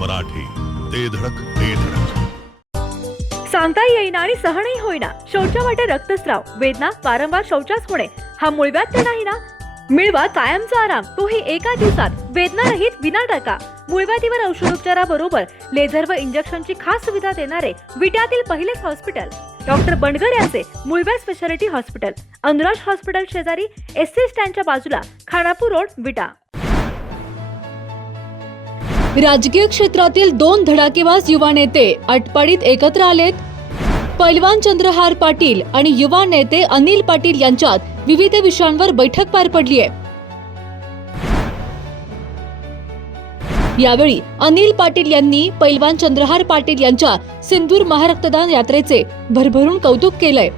मराठी, ते धडक ते धडक. सांगता येईना आणि सहनही होईना शौचा वाटे रक्तस्राव, वेदना, वारंवार शौचास होणे हा मूळव्याध तर नाही ना? मिळवा कायमचा आराम, तोही एका दिवसात, वेदना रहित विना टाका. मूळव्याधीवर औषधोपचाराबरोबर लेझर व इंजेक्शनची खास सुविधा देणारे विट्यातील पहिलेच हॉस्पिटल डॉक्टर बंडगर यांचे मूळव्याध स्पेशालिटी हॉस्पिटल, अनुराज हॉस्पिटल शेजारी, एसटी स्टँडच्या बाजूला, खानापूर रोड, विटा. राजकीय क्षेत्रातील दोन धडाकेबाज युवा नेते आटपाडीत एकत्र आलेत. पैलवान चंद्रहार पाटील आणि युवा नेते अनिल पाटील यांच्यात विविध विषयांवर बैठक पार पडली आहे. यावेळी अनिल पाटील यांनी पैलवान चंद्रहार पाटील यांच्या सिंदूर महारक्तदान यात्रेचे भरभरून कौतुक केलंय.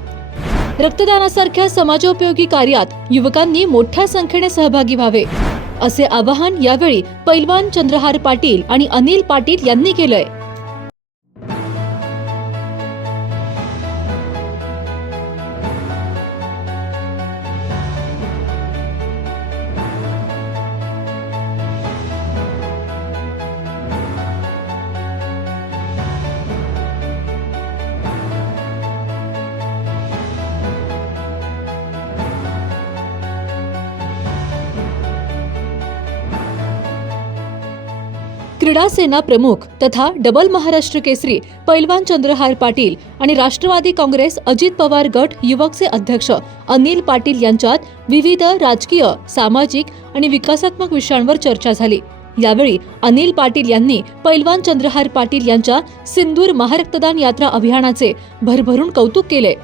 रक्तदानासारख्या समाजोपयोगी कार्यात युवकांनी मोठ्या संख्येने सहभागी व्हावे असे आवाहन यावेळी पैलवान चंद्रहार पाटील आणि अनिल पाटील यांनी केलंय. क्रीडा सेना प्रमुख तथा डबल महाराष्ट्र केसरी पैलवान चंद्रहार पाटील आणि राष्ट्रवादी काँग्रेस अजित पवार गट युवकचे अध्यक्ष अनिल पाटील यांच्यात विविध राजकीय, सामाजिक आणि विकासात्मक विषयांवर चर्चा झाली. यावेळी अनिल पाटील यांनी पैलवान चंद्रहार पाटील यांच्या सिंदूर महारक्तदान यात्रा अभियानाचे भरभरून कौतुक केले.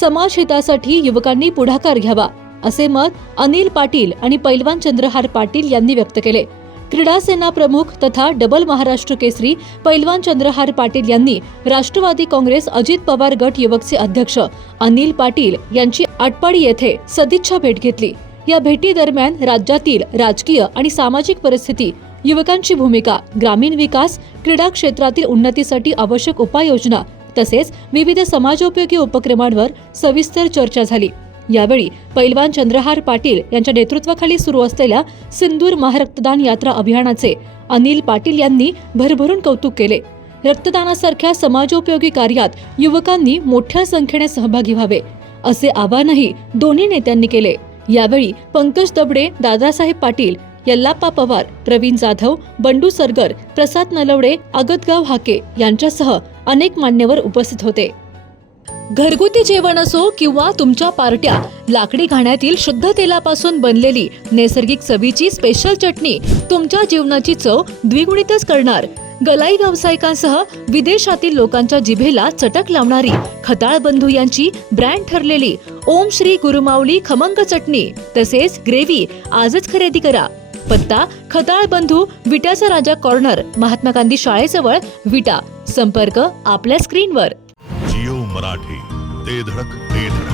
समाज हितासाठी युवकांनी पुढाकार घ्यावा असे मत अनिल पाटील आणि पैलवान चंद्रहार पाटील यांनी व्यक्त केले. क्रीडा सेना प्रमुख तथा डबल महाराष्ट्र केसरी पैलवान चंद्रहार पाटील यांनी राष्ट्रवादी काँग्रेस अजित पवार गट युवकचे अध्यक्ष अनिल पाटील यांची आटपाडी येथे सदिच्छा भेट घेतली. या भेटीदरम्यान राज्यातील राजकीय आणि सामाजिक परिस्थिती, युवकांची भूमिका, ग्रामीण विकास, क्रीडा क्षेत्रातील उन्नतीसाठी आवश्यक उपाययोजना तसेच विविध समाजोपयोगी उपक्रमांवर सविस्तर चर्चा झाली. यावेळी पैलवान चंद्रहार पाटील यांच्या नेतृत्वाखाली सुरू असलेल्या सिंदूर महारक्तदान यात्रा अभियानाचे अनिल पाटील यांनी भरभरून कौतुक केले. रक्तदानासारख्या समाजोपयोगी कार्यात युवकांनी मोठ्या संख्येने सहभागी व्हावे असे आवाहनही दोन्ही नेत्यांनी केले. यावेळी पंकज दबडे, दादासाहेब पाटील, यल्लाप्पा पवार, प्रवीण जाधव, बंडू सरगर, प्रसाद नलवडे, आगतगाव हाके यांच्यासह अनेक मान्यवर उपस्थित होते. घरगुती जेवण असो किंवा तुमच्या पार्ट्या, लाकडी घाण्यातील शुद्ध तेलापासून बनलेली नैसर्गिक चवीची स्पेशल चटणी तुमच्या जीवनाची चव द्विगुणितच करणार. गलाई व्यावसायिकांसह विदेशातील लोकांच्या जिभेला चटक लावणारी खताळ बंधू यांची ब्रँड ठरलेली ओम श्री गुरुमाऊली खमंग चटणी तसेच ग्रेव्ही आजच खरेदी करा. पत्ता खताळ बंधू, विट्याचा राजा कॉर्नर, महात्मा गांधी शाळेजवळ, विटा. संपर्क आपल्या स्क्रीनवर. जिओ मराठी, ते धडक ते धडक.